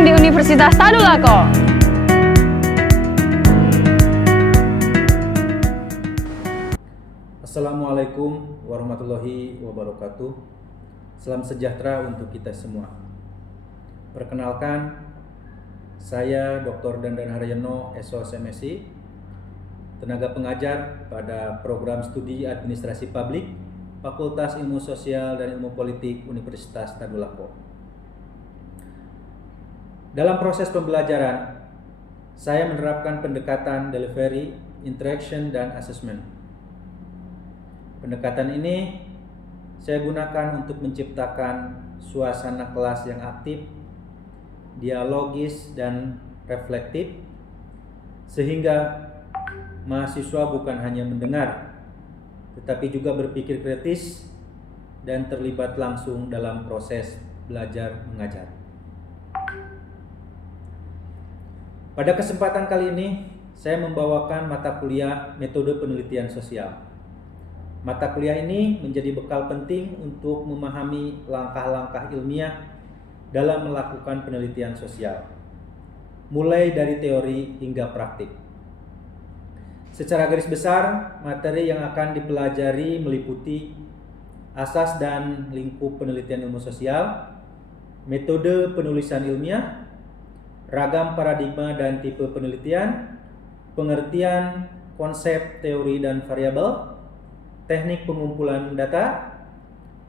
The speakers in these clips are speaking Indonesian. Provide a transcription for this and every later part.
magang di Universitas Tadulako. Assalamualaikum warahmatullahi wabarakatuh. Salam sejahtera untuk kita semua. Perkenalkan, saya Dr. Dandan Haryono, SOSMSI, tenaga pengajar pada program studi Administrasi Publik, Fakultas Ilmu Sosial dan Ilmu Politik Universitas Tadulako. Dalam proses pembelajaran, saya menerapkan pendekatan delivery, interaction, dan assessment. Pendekatan ini saya gunakan untuk menciptakan suasana kelas yang aktif, dialogis, dan reflektif, sehingga mahasiswa bukan hanya mendengar, tetapi juga berpikir kritis dan terlibat langsung dalam proses belajar mengajar. Pada kesempatan kali ini, saya membawakan mata kuliah Metode Penelitian Sosial. Mata kuliah ini menjadi bekal penting untuk memahami langkah-langkah ilmiah dalam melakukan penelitian sosial, mulai dari teori hingga praktik. Secara garis besar, materi yang akan dipelajari meliputi asas dan lingkup penelitian ilmu sosial, metode penulisan ilmiah, ragam paradigma dan tipe penelitian, pengertian konsep, teori, dan variabel, teknik pengumpulan data,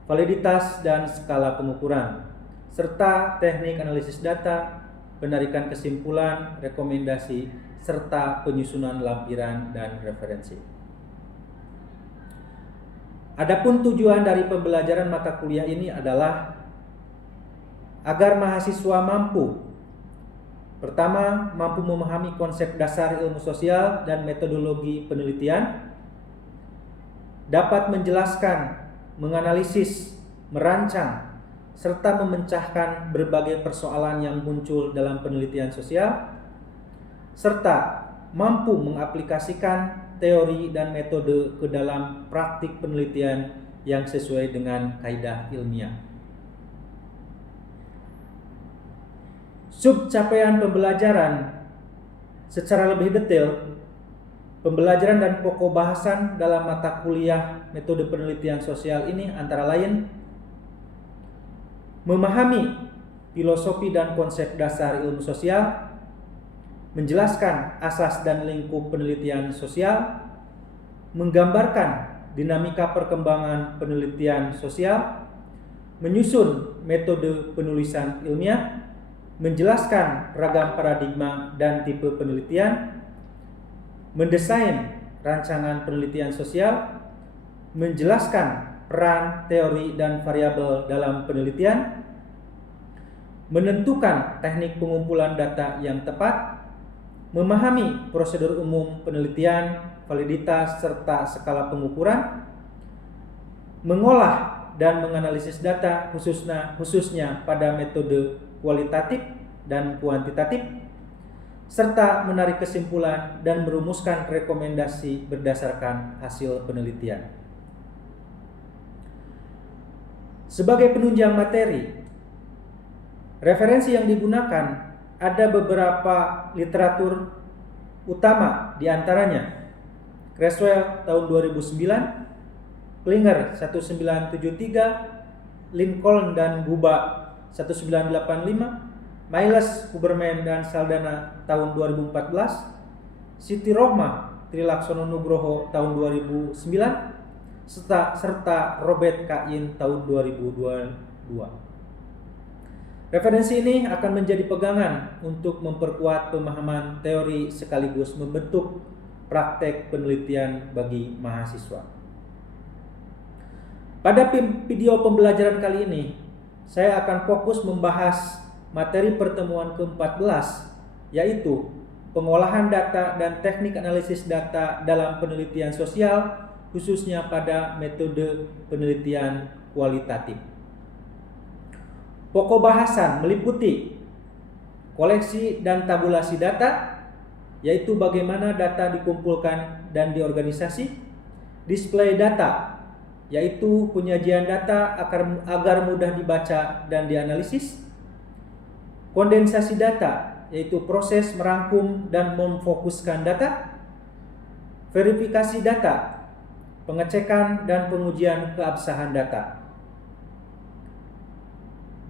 validitas dan skala pengukuran, serta teknik analisis data, penarikan kesimpulan, rekomendasi, serta penyusunan lampiran dan referensi. Adapun tujuan dari pembelajaran mata kuliah ini adalah agar mahasiswa Pertama, mampu memahami konsep dasar ilmu sosial dan metodologi penelitian, dapat menjelaskan, menganalisis, merancang, serta memecahkan berbagai persoalan yang muncul dalam penelitian sosial, serta mampu mengaplikasikan teori dan metode ke dalam praktik penelitian yang sesuai dengan kaidah ilmiah. Subcapaian pembelajaran secara lebih detail, pembelajaran dan pokok bahasan dalam mata kuliah metode penelitian sosial ini antara lain memahami filosofi dan konsep dasar ilmu sosial, menjelaskan asas dan lingkup penelitian sosial, menggambarkan dinamika perkembangan penelitian sosial, menyusun metode penulisan ilmiah, menjelaskan ragam paradigma dan tipe penelitian, mendesain rancangan penelitian sosial, menjelaskan peran teori dan variabel dalam penelitian, menentukan teknik pengumpulan data yang tepat, memahami prosedur umum penelitian, validitas, serta skala pengukuran, mengolah dan menganalisis data khususnya pada metode kualitatif dan kuantitatif, serta menarik kesimpulan dan merumuskan rekomendasi berdasarkan hasil penelitian. Sebagai penunjang materi, referensi yang digunakan ada beberapa literatur utama, diantaranya Creswell tahun 2009, Klinger 1973, Lincoln dan Guba 1985, Miles, Huberman, dan Saldana tahun 2014, Siti Rohmah, Trilaksono Nugroho tahun 2009, serta Robert Kain tahun 2022. Referensi ini akan menjadi pegangan untuk memperkuat pemahaman teori sekaligus membentuk praktek penelitian bagi mahasiswa. Pada video pembelajaran kali ini, saya akan fokus membahas materi pertemuan ke-14, yaitu pengolahan data dan teknik analisis data dalam penelitian sosial, khususnya pada metode penelitian kualitatif. Pokok bahasan meliputi koleksi dan tabulasi data, yaitu bagaimana data dikumpulkan dan diorganisasi, display data, yaitu penyajian data agar mudah dibaca dan dianalisis, kondensasi data, yaitu proses merangkum dan memfokuskan data, verifikasi data, pengecekan dan pengujian keabsahan data.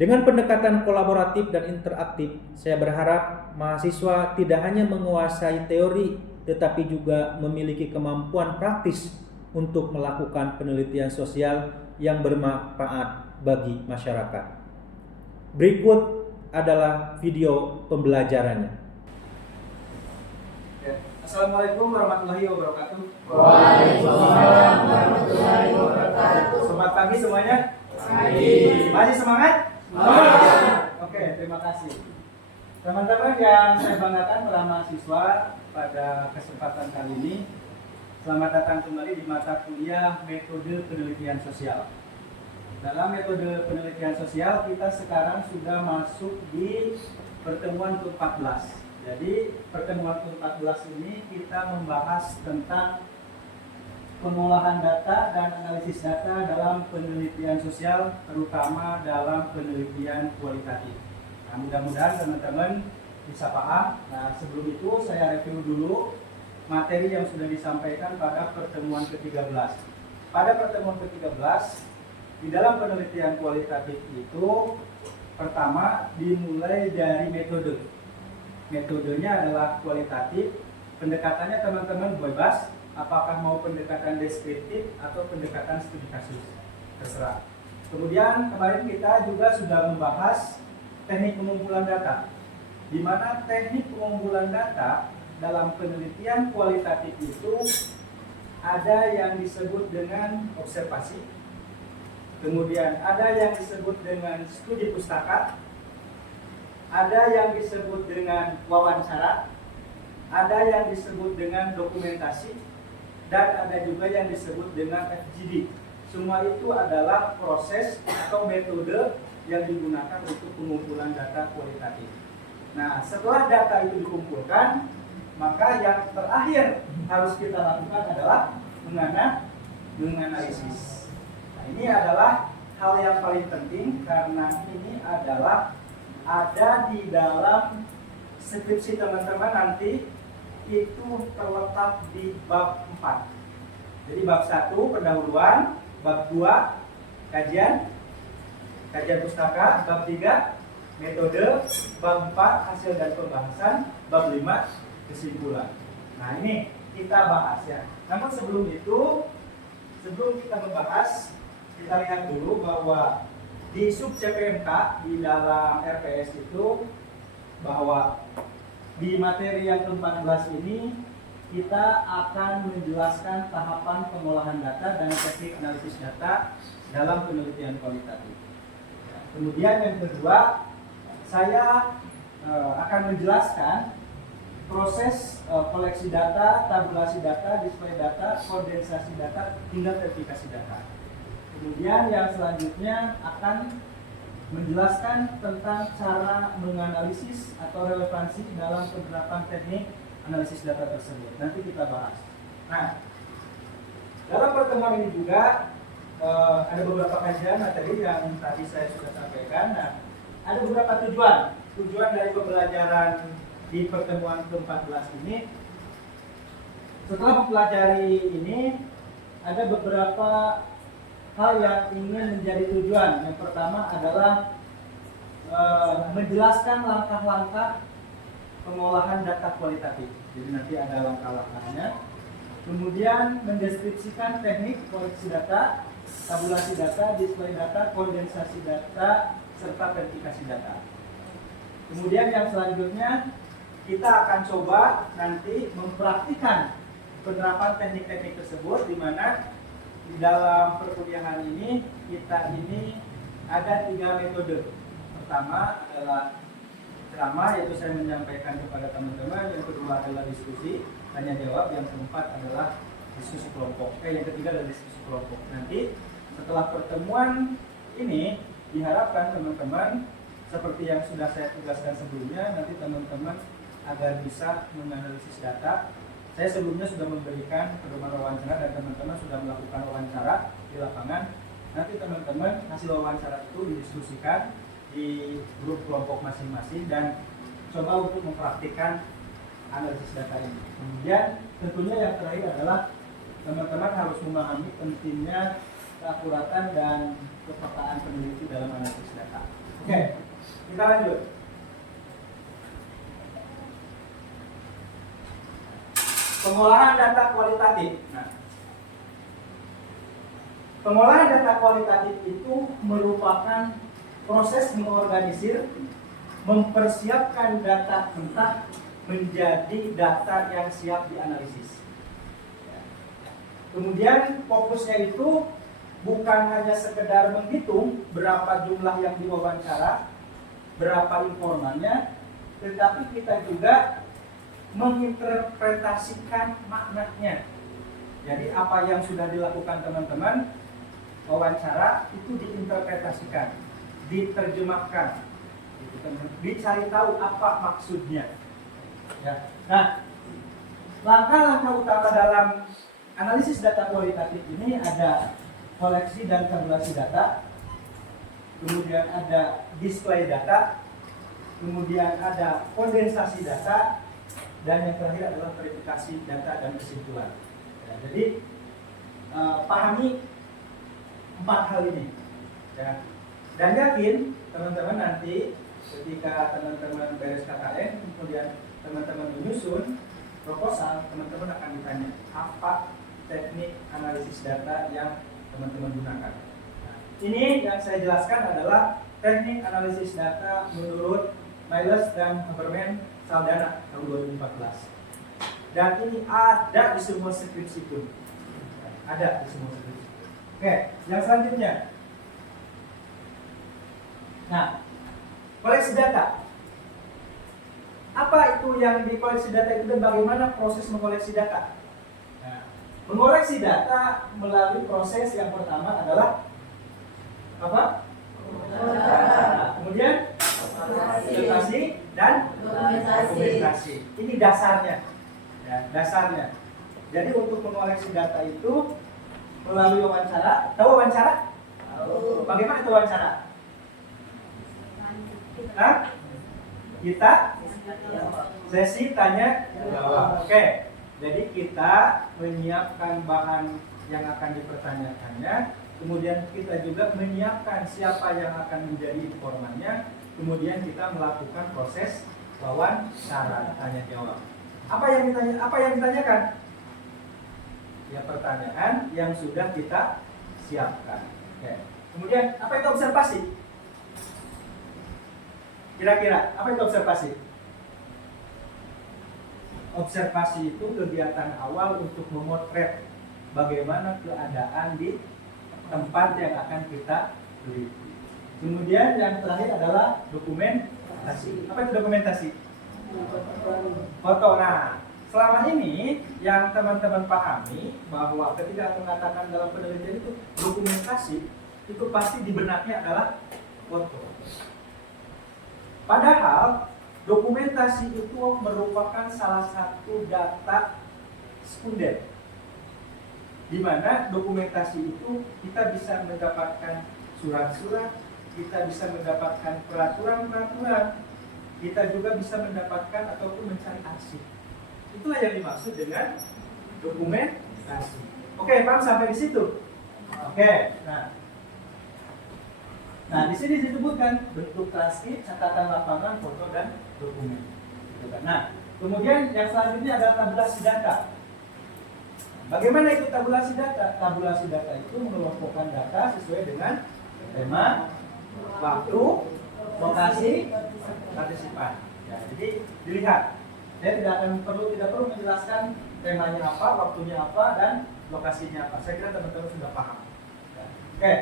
Dengan pendekatan kolaboratif dan interaktif, saya berharap mahasiswa tidak hanya menguasai teori, tetapi juga memiliki kemampuan praktis untuk melakukan penelitian sosial yang bermanfaat bagi masyarakat. Berikut adalah video pembelajarannya. Assalamualaikum warahmatullahi wabarakatuh. Waalaikumsalam warahmatullahi wabarakatuh. Selamat pagi semuanya. Pagi. Masih semangat? Oke, terima kasih. Teman-teman yang saya banggakan para mahasiswa, pada kesempatan kali ini selamat datang kembali di mata kuliah Metode Penelitian Sosial. Dalam metode penelitian sosial kita sekarang sudah masuk di pertemuan ke-14. Jadi pertemuan ke-14 ini kita membahas tentang pengolahan data dan analisis data dalam penelitian sosial, terutama dalam penelitian kualitatif. Nah, mudah-mudahan teman-teman bisa paham. Nah, sebelum itu saya review dulu materi yang sudah disampaikan pada pertemuan ke-13. Pada pertemuan ke-13, di dalam penelitian kualitatif itu pertama dimulai dari metode. Metodenya adalah kualitatif. Pendekatannya teman-teman bebas, apakah mau pendekatan deskriptif atau pendekatan studi kasus, terserah. Kemudian kemarin kita juga sudah membahas teknik pengumpulan data, di mana teknik pengumpulan data dalam penelitian kualitatif itu ada yang disebut dengan observasi, kemudian ada yang disebut dengan studi pustaka, ada yang disebut dengan wawancara, ada yang disebut dengan dokumentasi, dan ada juga yang disebut dengan FGD. Semua itu adalah proses atau metode yang digunakan untuk pengumpulan data kualitatif. Nah, setelah data itu dikumpulkan, maka yang terakhir harus kita lakukan adalah menganalisis. Nah, ini adalah hal yang paling penting karena ini adalah ada di dalam skripsi teman-teman nanti, itu terletak di bab 4. Jadi bab 1 pendahuluan, bab 2 kajian pustaka, bab 3 metode, bab 4 hasil dan pembahasan, bab 5 kesimpulan. Nah, ini kita bahas ya. Namun sebelum itu, sebelum kita membahas, kita lihat dulu bahwa di sub CPMK di dalam RPS itu, bahwa di materi yang ke-14 ini kita akan menjelaskan tahapan pengolahan data dan teknik analisis data dalam penelitian kualitatif. Kemudian yang kedua, saya akan menjelaskan proses koleksi data, tabulasi data, display data, kondensasi data, hingga verifikasi data. Kemudian yang selanjutnya akan menjelaskan tentang cara menganalisis atau relevansi dalam penerapan teknik analisis data tersebut. Nanti kita bahas. Nah, dalam pertemuan ini juga ada beberapa kajian materi yang tadi saya sudah sampaikan. Nah, ada beberapa tujuan dari pembelajaran di pertemuan ke-14 ini. Setelah mempelajari ini, ada beberapa hal yang ingin menjadi tujuan. Yang pertama adalah menjelaskan langkah-langkah pengolahan data kualitatif. Jadi nanti ada langkah-langkahnya. Kemudian mendeskripsikan teknik koleksi data, tabulasi data, display data, kondensasi data, serta verifikasi data. Kemudian yang selanjutnya kita akan coba nanti mempraktikkan penerapan teknik-teknik tersebut, di mana di dalam perkuliahan ini kita ini ada 3 metode. Pertama adalah ceramah, yaitu saya menyampaikan kepada teman-teman. Yang kedua adalah diskusi, tanya jawab. Yang keempat adalah diskusi kelompok. Yang ketiga adalah diskusi kelompok. Nanti setelah pertemuan ini diharapkan teman-teman, seperti yang sudah saya tugaskan sebelumnya, nanti teman-teman agar bisa menganalisis data. Saya sebelumnya sudah memberikan pedoman wawancara dan teman-teman sudah melakukan wawancara di lapangan. Nanti teman-teman hasil wawancara itu didiskusikan di grup kelompok masing-masing dan coba untuk mempraktikkan analisis data ini. Kemudian tentunya yang terakhir adalah teman-teman harus memahami pentingnya keakuratan dan kepekaan peneliti dalam analisis data. Oke, kita lanjut. Pengolahan data kualitatif. Nah, pengolahan data kualitatif itu merupakan proses mengorganisir, mempersiapkan data mentah menjadi data yang siap dianalisis. Kemudian fokusnya itu bukan hanya sekedar menghitung berapa jumlah yang diwawancara, berapa informannya, tetapi kita juga menginterpretasikan maknanya. Jadi apa yang sudah dilakukan teman-teman wawancara itu diinterpretasikan, diterjemahkan, dicari tahu apa maksudnya. Ya. Nah, langkah-langkah utama dalam analisis data kualitatif ini ada koleksi dan tabulasi data, kemudian ada display data, kemudian ada kondensasi data, dan yang terakhir adalah verifikasi data dan kesimpulan. Ya, jadi pahami 4 hal ini. Ya. Dan yakin teman-teman nanti ketika teman-teman beres KKN, kemudian teman-teman menyusun proposal, teman-teman akan ditanya apa teknik analisis data yang teman-teman gunakan. Nah, ini yang saya jelaskan adalah teknik analisis data menurut Miles dan Haberman Saldana tahun 2014. Dan ini ada di semua skripsi pun. Ada di semua skripsi. Oke, yang selanjutnya. Nah, koleksi data. Apa itu yang dikoleksi data itu dan bagaimana proses mengoleksi data? Nah, mengoleksi data melalui proses yang pertama adalah apa? Nah, kemudian observasi dan dokumentasi. Ini dasarnya. Ya, dasarnya. Jadi untuk mengoleksi data itu melalui wawancara. Tahu wawancara? Tahu. Bagaimana itu wawancara? Hah? Kita sesi tanya jawab. Oke. Jadi kita menyiapkan bahan yang akan dipertanyakannya, kemudian kita juga menyiapkan siapa yang akan menjadi informannya, kemudian kita melakukan proses wawancara tanya jawab. Apa yang ditanyakan? Ya, pertanyaan yang sudah kita siapkan. Oke. Kemudian apa itu observasi? Kira-kira apa itu observasi? Observasi itu kegiatan awal untuk memotret bagaimana keadaan di tempat yang akan kita teliti. Kemudian yang terakhir adalah dokumentasi. Apa itu dokumentasi? Foto. Nah, selama ini yang teman-teman pahami bahwa ketika mengatakan dalam penelitian itu dokumentasi, itu pasti di benaknya adalah foto. Padahal dokumentasi itu merupakan salah satu data sekunder, di mana dokumentasi itu kita bisa mendapatkan surat-surat, kita bisa mendapatkan peraturan-peraturan, kita juga bisa mendapatkan ataupun mencari arsip. Itulah yang dimaksud dengan dokumentasi. Oke, paham sampai di situ? Oke, Nah, di sini disebutkan bentuk transkrip, catatan lapangan, foto dan dokumen. Nah, kemudian yang selanjutnya adalah tabulasi data. Bagaimana itu tabulasi data? Tabulasi data itu mengelompokkan data sesuai dengan tema, waktu, lokasi, partisipan. Ya, jadi dilihat. Saya tidak perlu menjelaskan temanya apa, waktunya apa, dan lokasinya apa. Saya kira teman-teman sudah paham. Ya. Oke.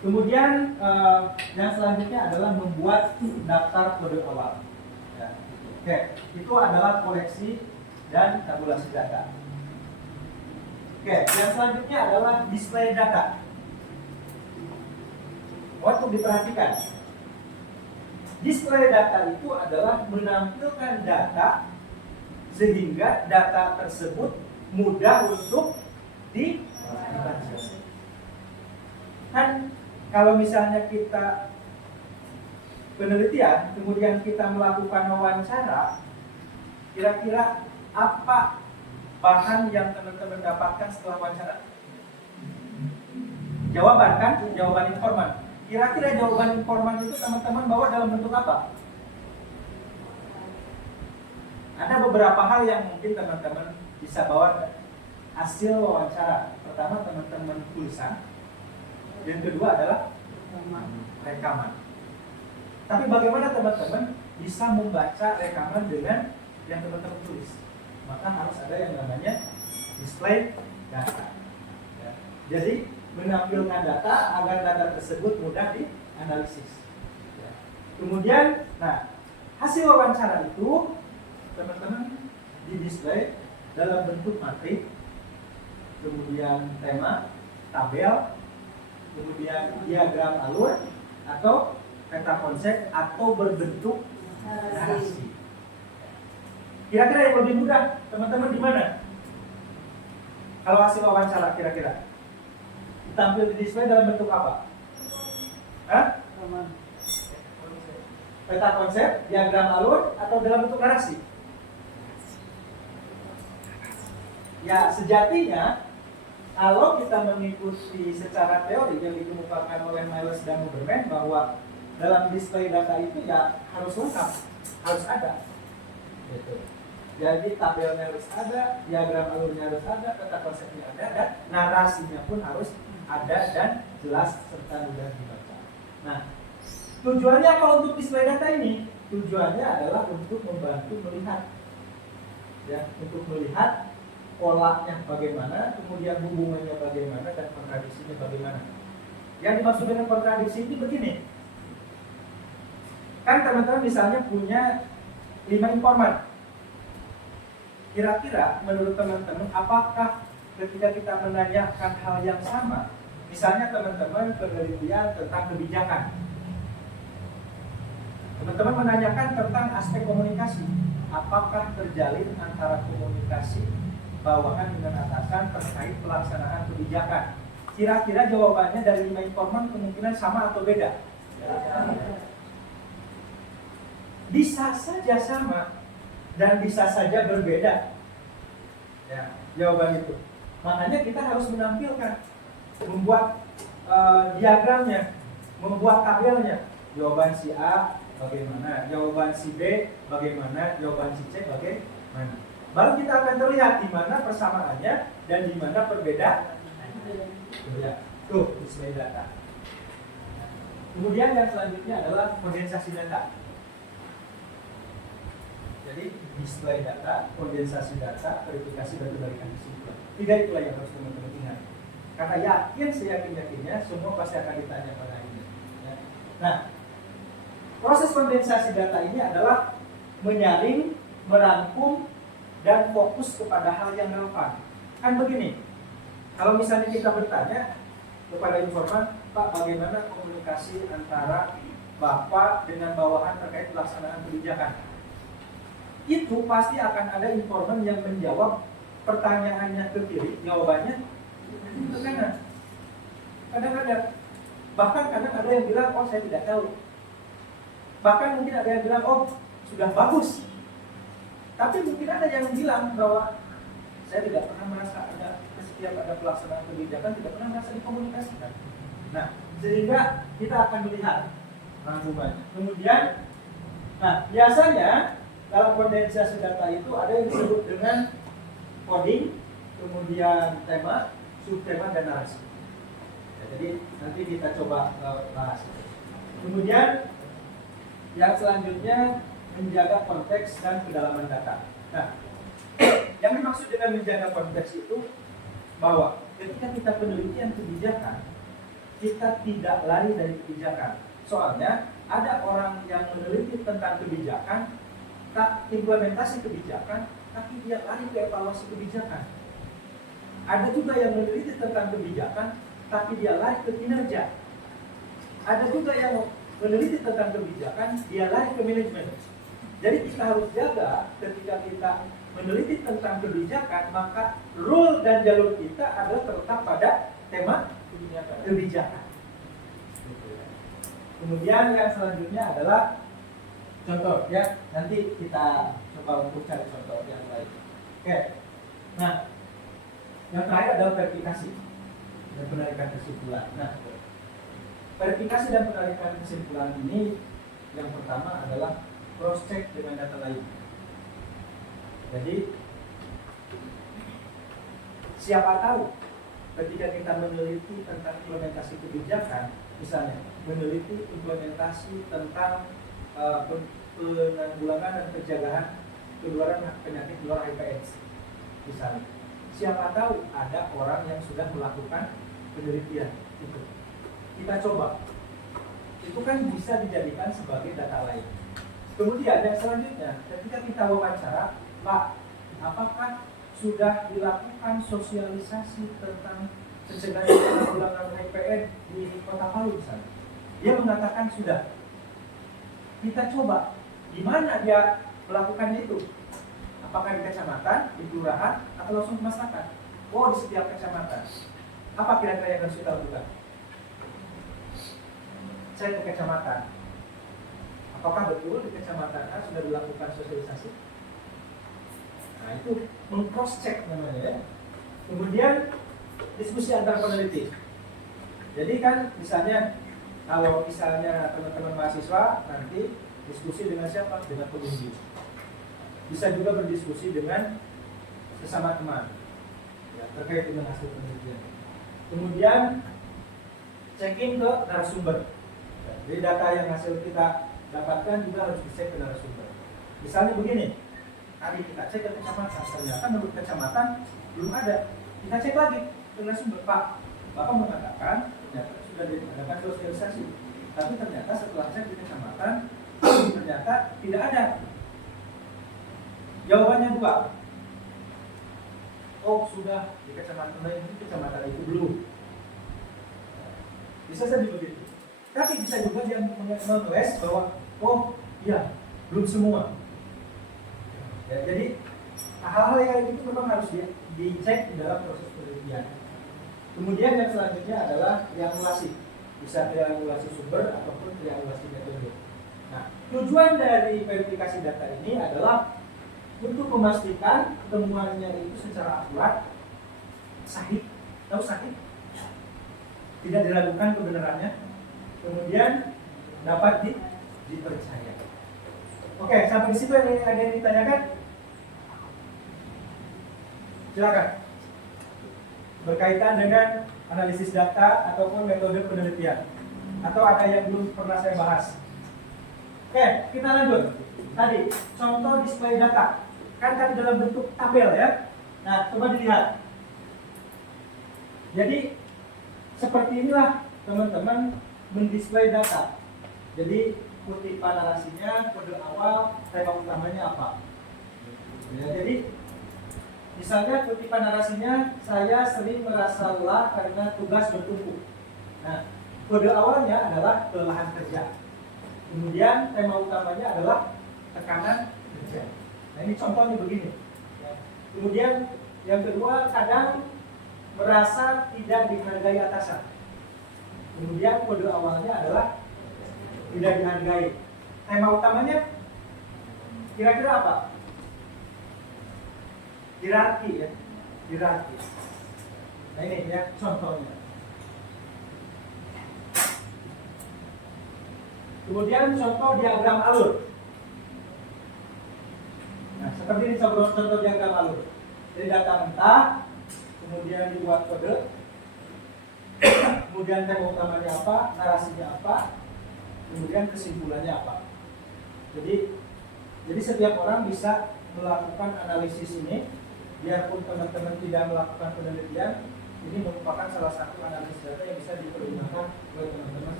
Kemudian yang selanjutnya adalah membuat daftar kode awal. Ya. Oke, itu adalah koleksi dan tabulasi data. Oke, yang selanjutnya adalah display data. Waktu diperhatikan, display data itu adalah menampilkan data sehingga data tersebut mudah untuk dibaca. Kan kalau misalnya kita penelitian, kemudian kita melakukan wawancara, kira-kira apa bahan yang teman-teman dapatkan setelah wawancara? Jawaban kan? Jawaban informan. Kira-kira jawaban informan itu teman-teman bawa dalam bentuk apa? Ada beberapa hal yang mungkin teman-teman bisa bawa hasil wawancara. Pertama, teman-teman tulisan. Yang kedua adalah rekaman. Tapi bagaimana teman-teman bisa membaca rekaman dengan yang teman-teman tulis? Maka harus ada yang namanya display data. Ya. Jadi menampilkan data agar data tersebut mudah dianalisis. Ya. Kemudian, nah hasil wawancara itu teman-teman di display dalam bentuk matrik, kemudian tema, tabel, kemudian diagram alur atau peta konsep atau berbentuk narasi. Kira-kira yang lebih mudah teman-teman di mana? Kalau hasil wawancara kira-kira tampil di display dalam bentuk apa? Hah? Peta konsep, diagram alur atau dalam bentuk narasi? Ya, sejatinya kalau kita mengikuti secara teori yang dikemukakan oleh Miles dan Huberman bahwa dalam display data itu ya harus lengkap, harus ada. Gitu. Jadi tabelnya harus ada, diagram alurnya harus ada, peta konsepnya ada, dan narasinya pun harus ada dan jelas serta mudah dibaca. Nah, tujuannya apa untuk display data ini? Tujuannya adalah untuk membantu melihat, ya, untuk melihat polanya bagaimana, kemudian hubungannya bagaimana, dan kontradisinya bagaimana. Yang dimaksud dengan kontradiksi ini begini. Kan teman-teman misalnya punya 5 informan. Kira-kira menurut teman-teman apakah ketika kita menanyakan hal yang sama, misalnya teman-teman penelitian tentang kebijakan, teman-teman menanyakan tentang aspek komunikasi, apakah terjalin antara komunikasi bawahan dengan atasan terkait pelaksanaan kebijakan? Kira-kira jawabannya dari 5 informan kemungkinan sama atau beda? Bisa saja sama dan bisa saja berbeda. Ya, jawaban itu. Makanya kita harus menampilkan, membuat diagramnya, membuat tabelnya. Jawaban si A bagaimana, jawaban si B bagaimana, jawaban si C bagaimana. Baru kita akan terlihat di mana persamaannya dan di mana perbedaan. Ya, tuh display data. Kemudian yang selanjutnya adalah kondensasi data. Jadi display data, kondensasi data, verifikasi dan kebalikan kesimpulan. 3 itulah yang harus teman-teman ingat. Karena yakin, seyakin-yakinnya semua pasti akan ditanya pada ini. Ya. Nah, proses kondensasi data ini adalah menyaring, merangkum, dan fokus kepada hal yang relevan. Kan begini, kalau misalnya kita bertanya kepada informan, Pak, bagaimana komunikasi antara Bapak dengan bawahan terkait pelaksanaan kebijakan? Itu pasti akan ada informan yang menjawab pertanyaannya ke kiri, jawabannya ke kanan. Kadang-kadang, bahkan kadang ada yang bilang, oh saya tidak tahu. Bahkan mungkin ada yang bilang, oh sudah bagus. Tapi mungkin ada yang bilang bahwa saya tidak pernah merasa ada setiap ada pelaksanaan kebijakan tidak pernah merasa dikomunikasikan. Nah, sehingga kita akan melihat rangkumannya. Kemudian, nah biasanya dalam kondensasi data itu ada yang disebut dengan coding, kemudian tema, subtema, dan narasi. Ya, jadi nanti kita coba bahas. Kemudian yang selanjutnya menjaga konteks dan kedalaman data. Nah, yang dimaksud dengan menjaga konteks itu bahwa ketika kita penelitian kebijakan, kita tidak lari dari kebijakan. Soalnya ada orang yang meneliti tentang kebijakan, tak implementasi kebijakan, tapi dia lari ke evaluasi kebijakan. Ada juga yang meneliti tentang kebijakan, tapi dia lari ke kinerja. Ada juga yang meneliti tentang kebijakan, dia lari ke manajemen. Jadi kita harus jaga ketika kita meneliti tentang kebijakan, maka rule dan jalur kita adalah terletak pada tema kebijakan. Kemudian yang selanjutnya adalah contoh ya, nanti kita coba untuk cari contoh yang lain. Oke. Nah, yang terakhir adalah verifikasi dan penarikan kesimpulan. Nah, verifikasi dan penarikan kesimpulan ini yang pertama adalah cross check dengan data lain. Jadi siapa tahu ketika kita meneliti tentang implementasi kebijakan, misalnya meneliti implementasi tentang penanggulangan dan pencegahan penularan penyakit menular HIV/AIDS, misalnya, siapa tahu ada orang yang sudah melakukan penelitian itu. Kita coba, itu kan bisa dijadikan sebagai data lain. Kemudian yang selanjutnya, ketika kita wawancara, Pak, apakah sudah dilakukan sosialisasi tentang pencegahan penanggulangan HIV/AIDS di Kota Palu misalnya? Dia mengatakan sudah. Kita coba, di mana dia melakukannya itu? Apakah di kecamatan, di kelurahan, atau langsung ke masyarakat? Oh, di setiap kecamatan. Apa kira-kira yang harus kita lakukan? Saya ke kecamatan. Apakah betul di kecamatan A sudah dilakukan sosialisasi? Nah, itu meng-cross check namanya ya. Kemudian diskusi antar peneliti. Jadi kan misalnya kalau misalnya teman-teman mahasiswa nanti diskusi dengan siapa? Dengan pengunjung. Bisa juga berdiskusi dengan sesama teman ya, terkait dengan hasil penelitian. Kemudian checking ke narasumber. Jadi data yang hasil kita dapatkan juga harus dicek ke narasumber. Misalnya begini, tadi kita cek ke kecamatan, ternyata menurut kecamatan belum ada. Kita cek lagi ke narasumber, Pak, Bapak mengatakan ternyata sudah diadakan sosialisasi, tapi ternyata setelah cek di kecamatan ternyata tidak ada. Jawabannya dua. Oh, sudah di kecamatan lain, di kecamatan itu belum. Bisa saja begitu. Tapi bisa juga dia mengles bahwa oh iya belum semua. Ya, jadi hal-hal yang itu memang harus dicek di dalam proses penelitian. Kemudian yang selanjutnya adalah triangulasi, bisa triangulasi sumber ataupun triangulasi metode. Nah, tujuan dari verifikasi data ini adalah untuk memastikan temuannya itu secara akurat, sahih, tahu sahih, tidak diragukan kebenarannya, kemudian dapat dipercaya. Oke, sampai di situ ada yang ditanyakan? Silakan. Berkaitan dengan analisis data ataupun metode penelitian, atau ada yang belum pernah saya bahas? Oke, kita lanjut. Tadi contoh display data, kan tadi dalam bentuk tabel ya. Nah, coba dilihat. Jadi seperti inilah teman-teman mendisplay data. Jadi kutipan narasinya, kode awal, tema utamanya apa. Ya, jadi misalnya kutipan narasinya, saya sering merasa lelah karena tugas bertumpuk. Nah, kode awalnya adalah kelelahan kerja. Kemudian tema utamanya adalah tekanan kerja. Nah, ini contohnya begini. Kemudian yang kedua, kadang merasa tidak dihargai atasan. Kemudian kode awalnya adalah tidak dihargai. Tema utamanya kira-kira apa? Hierarki ya, hierarki. Nah ini ya contohnya. Kemudian contoh diagram alur. Nah seperti ini contoh diagram alur. Jadi data mentah, kemudian dibuat kode, kemudian tema utamanya apa, narasinya apa, kemudian kesimpulannya apa. Jadi setiap orang bisa melakukan analisis ini, biarpun teman-teman tidak melakukan penelitian, ini merupakan salah satu analisis data yang bisa dipergunakan oleh teman-teman,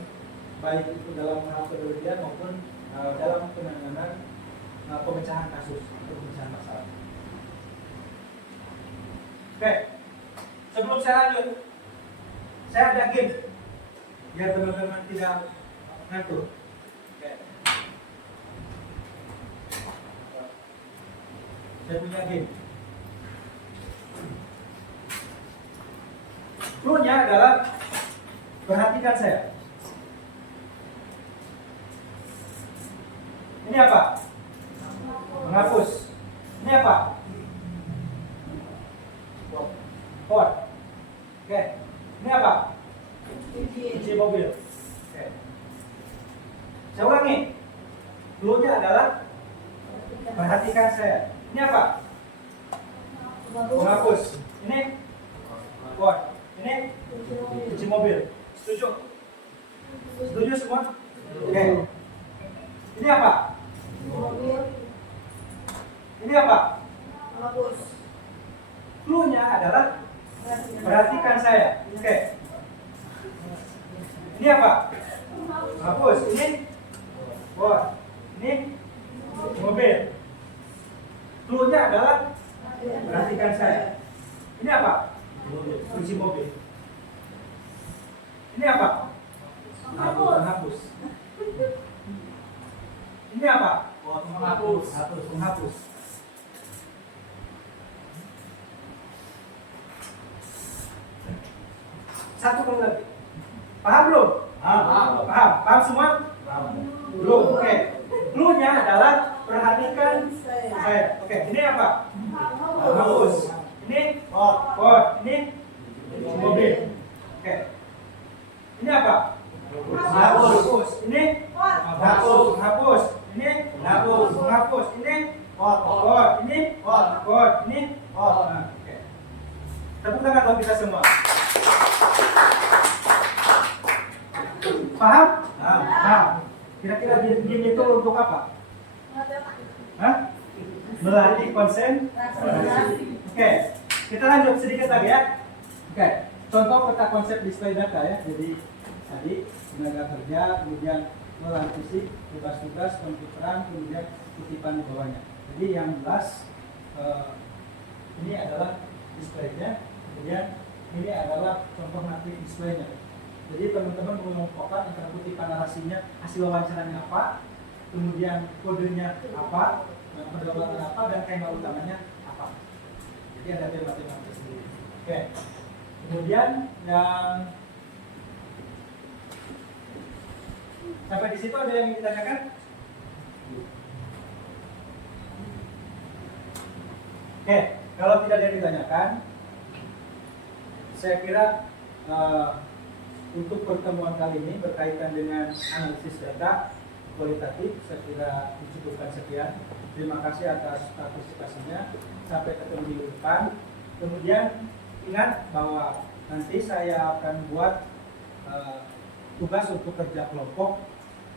baik itu dalam hal penelitian maupun dalam penanganan pemecahan kasus atau pemecahan masalah. Oke, sebelum saya lanjut, saya ada game biar teman-teman tidak ngantuk. Oke. Saya punya game. Clue-nya adalah perhatikan saya. Ini apa? Menghapus. Ini apa? Pot. Oke. Ini apa? Cuci mobil. Oke. Saya ulangi. Clue-nya adalah perhatikan saya. Ini apa? Menghapus. Ini pot. Ini cuci mobil. Setuju? Setuju semua? Oke. Ini apa? Ini apa? Clue-nya adalah perhatikan saya. Oke. Ini apa? Hapus. Ini pot. Ini mobil. Clue-nya adalah perhatikan saya. Ini apa? Kunci mobil. Ini apa? Menghapus. Ini apa? Menghapus. Menghapus. Satu kali lagi. Paham belum? Paham semua? Belum. Oke. Clue-nya adalah perhatikan saya. Oke, ini apa? Menghapus. Ini pot. Ini mobil. Oke. Ini apa? Menghapus. Ini menghapus. Ini menghapus. Ini pot. Ini pot. Ini pot. Oke. Tepuk tangan buat kita semua. Paham? Paham. Kira-kira game itu untuk apa? Hah? Melatih konsentrasi. Oke, kita lanjut sedikit lagi ya. Oke, contoh peta konsep display data ya. Jadi tadi tenaga kerja, kemudian melatih fisik, tugas-tugas, komputeran, kemudian kutipan di bawahnya. Jadi yang jelas ini adalah displaynya, kemudian ini adalah contoh nanti displaynya. Jadi teman-teman mengelompokkan antara kutipan narasinya, hasil wawancaranya apa, kemudian kodenya apa, pendapatannya apa, dan tema utamanya apa. Jadi ada tema-tema tersendiri. Oke. Kemudian yang sampai di situ ada yang ditanyakan? Oke, kalau tidak ada yang ditanyakan, saya kira untuk pertemuan kali ini berkaitan dengan analisis data kualitatif, saya kira dicukupkan sekian. Terima kasih atas partisipasinya. Sampai ketemu minggu depan. Kemudian ingat bahwa nanti saya akan buat tugas untuk kerja kelompok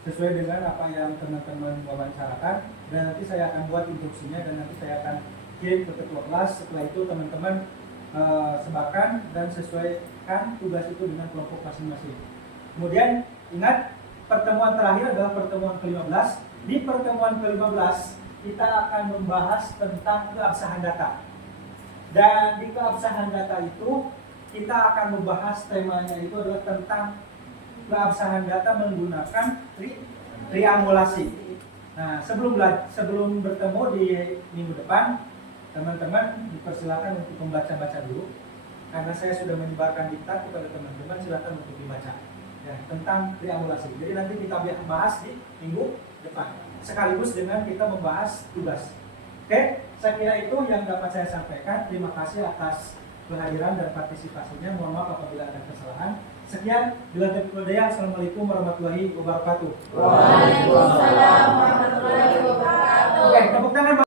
sesuai dengan apa yang teman-teman wawancarakan, dan nanti saya akan buat instruksinya dan nanti saya akan kirim ke ketua kelas. Setelah itu teman-teman sebarkan dan sesuaikan tugas itu dengan kelompok masing-masing. Kemudian ingat, pertemuan terakhir adalah pertemuan ke-15. Di pertemuan ke-15 kita akan membahas tentang keabsahan data. Dan di keabsahan data itu kita akan membahas temanya itu adalah tentang keabsahan data menggunakan triangulasi. Nah, sebelum bertemu di minggu depan, teman-teman dipersilakan untuk membaca-baca dulu, karena saya sudah menyebarkan diktat kepada teman-teman, silakan untuk dibaca ya, tentang triangulasi. Jadi nanti kita bahas di minggu depan, sekaligus dengan kita membahas tugas. Oke, saya kira itu yang dapat saya sampaikan. Terima kasih atas kehadiran dan partisipasinya. Mohon maaf apabila ada kesalahan. Sekian, bila terpedaya. Assalamualaikum warahmatullahi wabarakatuh. Waalaikumsalam warahmatullahi wabarakatuh. Oke, tepuk tangan.